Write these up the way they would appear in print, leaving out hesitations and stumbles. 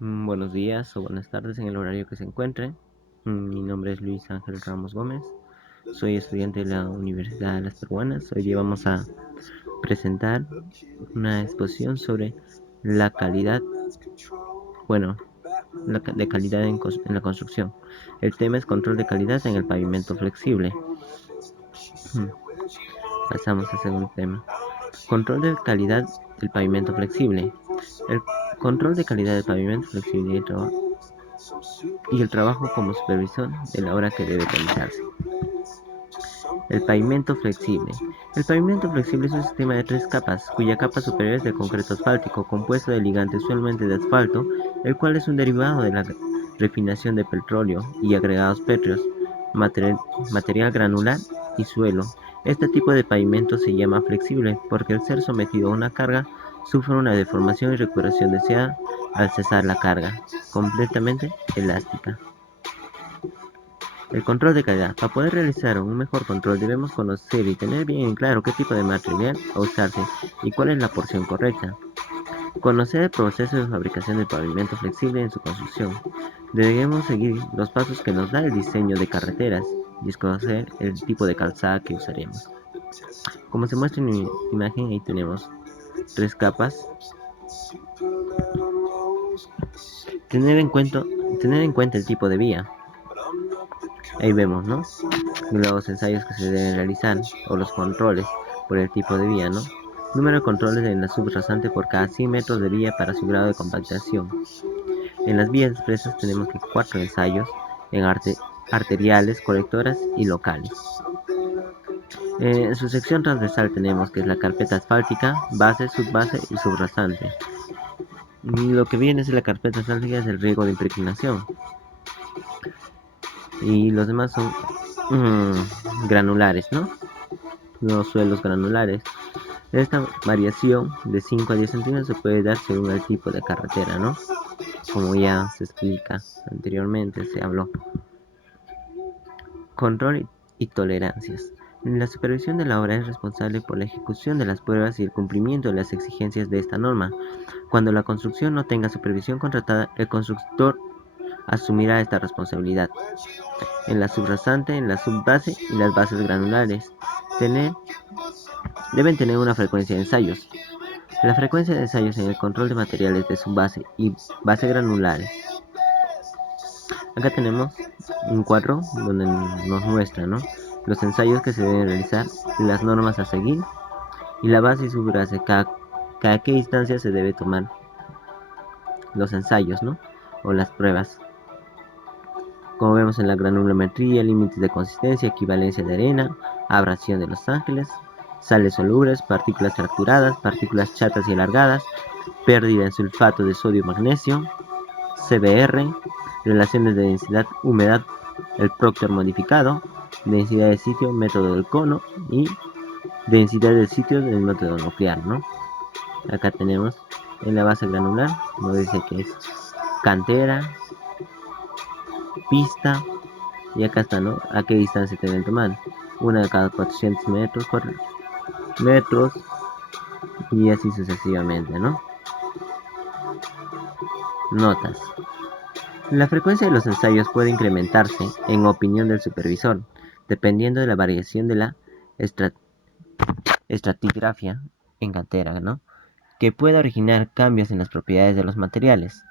Buenos días o buenas tardes en el horario que se encuentre. Mi nombre es Luis Ángel Ramos Gómez. Soy estudiante de la Universidad de las Peruanas. Hoy día vamos a presentar una exposición sobre la calidad, bueno, de calidad en la construcción. El tema es control de calidad en el pavimento flexible. Pasamos al segundo tema. Control de calidad del pavimento flexible. El control de calidad del pavimento flexible y el trabajo como supervisor de la obra que debe realizarse. El pavimento flexible. El pavimento flexible es un sistema de 3 capas, cuya capa superior es de concreto asfáltico, compuesto de ligante usualmente de asfalto, el cual es un derivado de la refinación de petróleo y agregados pétreos, material granular y suelo. Este tipo de pavimento se llama flexible porque al ser sometido a una carga sufre una deformación y recuperación deseada al cesar la carga, completamente elástica. El control de calidad. Para poder realizar un mejor control debemos conocer y tener bien en claro qué tipo de material a usarse y cuál es la porción correcta. Conocer el proceso de fabricación del pavimento flexible en su construcción. Debemos seguir los pasos que nos da el diseño de carreteras y escoger el tipo de calzada que usaremos. Como se muestra en mi imagen, ahí tenemos 3 capas. Tener en cuenta el tipo de vía. Ahí vemos, ¿no? Los ensayos que se deben realizar o los controles por el tipo de vía, ¿no? Número de controles en la subrasante por cada 100 metros de vía para su grado de compactación. En las vías expresas tenemos que 4 ensayos en arteriales, colectoras y locales. En su sección transversal tenemos que es la carpeta asfáltica, base, subbase y subrasante. Lo que viene es la carpeta asfáltica es el riego de impregnación. Y los demás son granulares, ¿no? Los suelos granulares. Esta variación de 5 a 10 centímetros se puede dar según el tipo de carretera, ¿no? Como ya se explica anteriormente, se habló. Control y tolerancias. La supervisión de la obra es responsable por la ejecución de las pruebas y el cumplimiento de las exigencias de esta norma. Cuando la construcción no tenga supervisión contratada, el constructor asumirá esta responsabilidad. En la subrasante, en la subbase y las bases granulares, deben tener una frecuencia de ensayos. La frecuencia de ensayos en el control de materiales de subbase y base granulares. Acá tenemos un cuadro donde nos muestra, ¿no?, los ensayos que se deben realizar, las normas a seguir y la base y subbase, cada qué instancia se debe tomar los ensayos, ¿no?, o las pruebas. Como vemos en la granulometría, límites de consistencia, equivalencia de arena, abrasión de los ángeles, sales solubles, partículas fracturadas, partículas chatas y alargadas, pérdida en sulfato de sodio y magnesio, CBR, relaciones de densidad, humedad, el Proctor modificado, densidad de sitio, método del cono y densidad de sitio del método nuclear, ¿no? Acá tenemos en la base granular, nos dice que es cantera, pista, y acá está, ¿no?, a qué distancia deben tomar, una de cada 400 metros y así sucesivamente, ¿no? Notas. La frecuencia de los ensayos puede incrementarse, en opinión del supervisor, dependiendo de la variación de la estratigrafía en cantera, ¿no?, que pueda originar cambios en las propiedades de los materiales.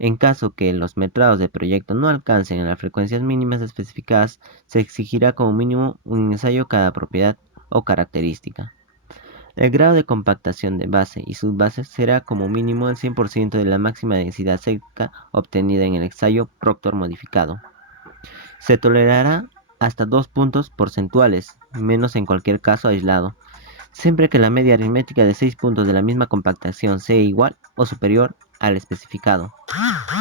En caso que los metrados del proyecto no alcancen las frecuencias mínimas especificadas, se exigirá como mínimo un ensayo cada propiedad o característica. El grado de compactación de base y subbase será como mínimo el 100% de la máxima densidad seca obtenida en el ensayo Proctor modificado. Se tolerará hasta 2 puntos porcentuales, menos en cualquier caso aislado, siempre que la media aritmética de 6 puntos de la misma compactación sea igual o superior al especificado.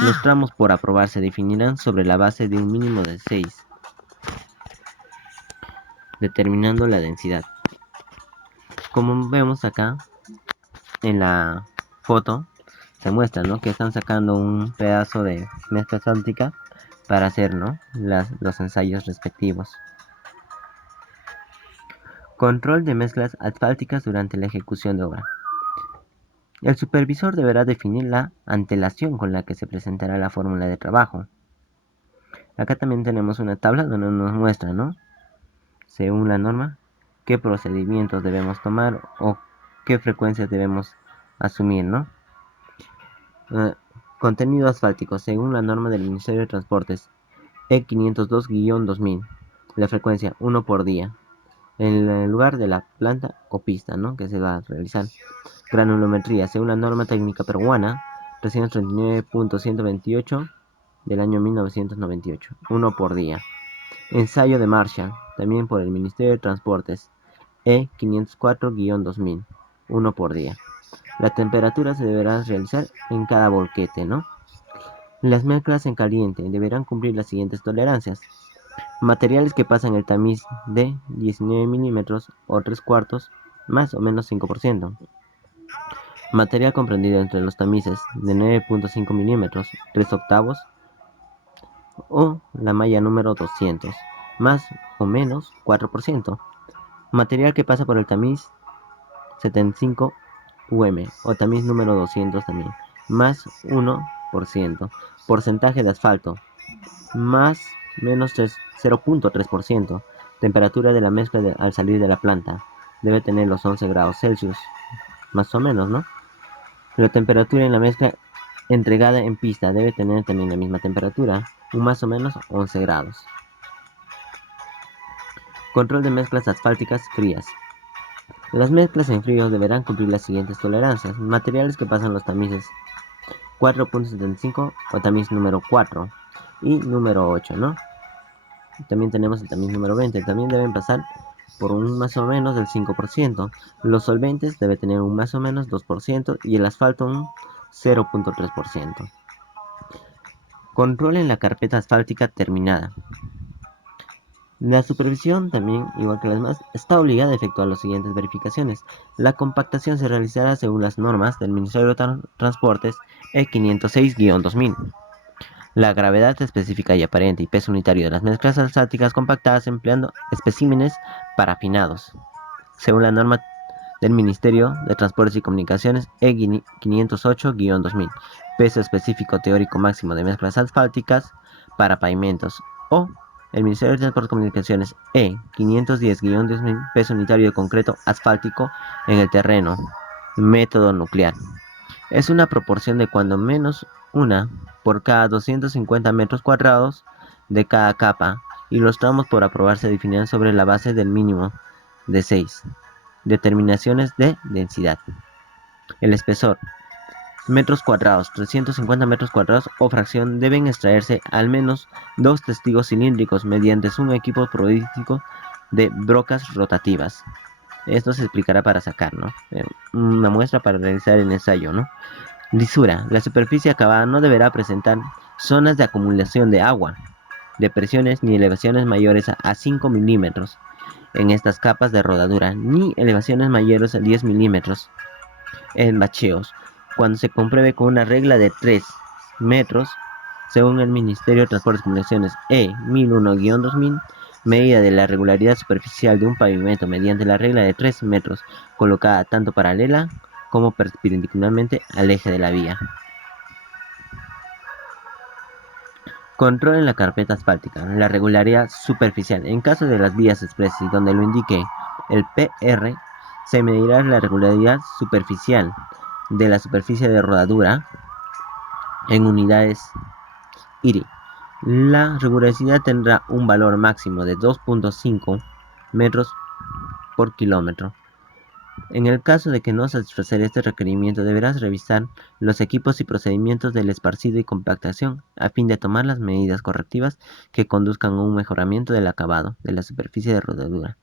Los tramos por aprobar se definirán sobre la base de un mínimo de 6, determinando la densidad. Como vemos acá en la foto, se muestra, ¿no?, que están sacando un pedazo de mezcla asfáltica para hacer, ¿no?, los ensayos respectivos. Control de mezclas asfálticas durante la ejecución de obra. El supervisor deberá definir la antelación con la que se presentará la fórmula de trabajo. Acá también tenemos una tabla donde nos muestra, ¿no?, según la norma, qué procedimientos debemos tomar o qué frecuencias debemos asumir, ¿no? Contenido asfáltico, según la norma del Ministerio de Transportes, E502-2000, la frecuencia 1 por día, en el lugar de la planta o pista, ¿no?, que se va a realizar. Granulometría, según la norma técnica peruana 339.128 del año 1998, 1 por día. Ensayo de marcha, también por el Ministerio de Transportes, E504-2000, 1 por día. La temperatura se deberá realizar en cada volquete, ¿no? Las mezclas en caliente deberán cumplir las siguientes tolerancias. Materiales que pasan el tamiz de 19 milímetros o 3/4, más o menos 5%. Material comprendido entre los tamices de 9.5 milímetros, 3/8, o la malla número 200, más o menos 4%. Material que pasa por el tamiz 75 o tamiz número 200 también, más 1%. Porcentaje de asfalto, más menos 0.3%. Temperatura de la mezcla al salir de la planta, debe tener los 11 grados Celsius, más o menos, ¿no? La temperatura en la mezcla entregada en pista debe tener también la misma temperatura, un más o menos 11 grados. Control de mezclas asfálticas frías. Las mezclas en frío deberán cumplir las siguientes tolerancias. Materiales que pasan los tamices 4.75 o tamiz número 4 y número 8, ¿no? También tenemos el tamiz número 20. También deben pasar por un más o menos del 5%. Los solventes deben tener un más o menos 2% y el asfalto un 0.3%. Control en la carpeta asfáltica terminada. La supervisión también, igual que las demás, está obligada a efectuar las siguientes verificaciones. La compactación se realizará según las normas del Ministerio de Transportes E506-2000. La gravedad específica y aparente y peso unitario de las mezclas asfálticas compactadas empleando especímenes parafinados, según la norma del Ministerio de Transportes y Comunicaciones E508-2000. Peso específico teórico máximo de mezclas asfálticas para pavimentos, o el Ministerio de Transportes y Comunicaciones E510-2000. Peso unitario de concreto asfáltico en el terreno. Método nuclear. Es una proporción de cuando menos una por cada 250 metros cuadrados de cada capa, y los tramos por aprobar se definirán sobre la base del mínimo de 6 determinaciones de densidad. El espesor, metros cuadrados, 350 metros cuadrados o fracción, deben extraerse al menos 2 testigos cilíndricos mediante un equipo prodigioso de brocas rotativas. Esto se explicará para sacar, ¿no?, una muestra para realizar el ensayo, ¿no? Lisura. La superficie acabada no deberá presentar zonas de acumulación de agua, depresiones ni elevaciones mayores a 5 milímetros en estas capas de rodadura, ni elevaciones mayores a 10 milímetros en bacheos, cuando se compruebe con una regla de 3 metros, según el Ministerio de Transportes y Comunicaciones E1001-2000, medida de la regularidad superficial de un pavimento mediante la regla de 3 metros, colocada tanto paralela como perpendicularmente al eje de la vía. Control en la carpeta asfáltica. La regularidad superficial. En caso de las vías expresas y donde lo indique el PR, se medirá la regularidad superficial de la superficie de rodadura en unidades IRI. La regularidad tendrá un valor máximo de 2.5 metros por kilómetro. En el caso de que no satisfacer este requerimiento, deberás revisar los equipos y procedimientos del esparcido y compactación a fin de tomar las medidas correctivas que conduzcan a un mejoramiento del acabado de la superficie de rodadura.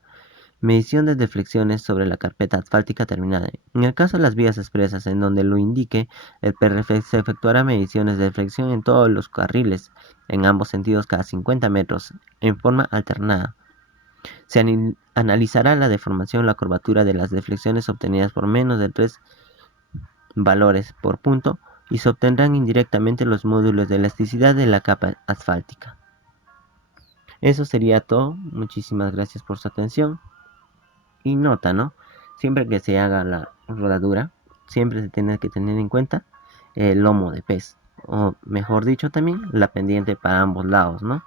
Medición de deflexiones sobre la carpeta asfáltica terminada. En el caso de las vías expresas en donde lo indique el PRF, se efectuará mediciones de deflexión en todos los carriles en ambos sentidos cada 50 metros en forma alternada. Se analizará la deformación, la curvatura de las deflexiones obtenidas por menos de 3 valores por punto, y se obtendrán indirectamente los módulos de elasticidad de la capa asfáltica. Eso sería todo. Muchísimas gracias por su atención. Y nota, ¿no? Siempre que se haga la rodadura, siempre se tiene que tener en cuenta el lomo de pez, o mejor dicho también la pendiente para ambos lados, ¿no?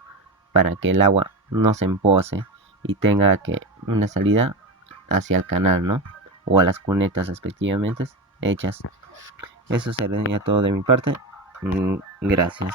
Para que el agua no se empose y tenga que una salida hacia el canal, ¿no? O a las cunetas respectivamente hechas. Eso sería todo de mi parte. Gracias.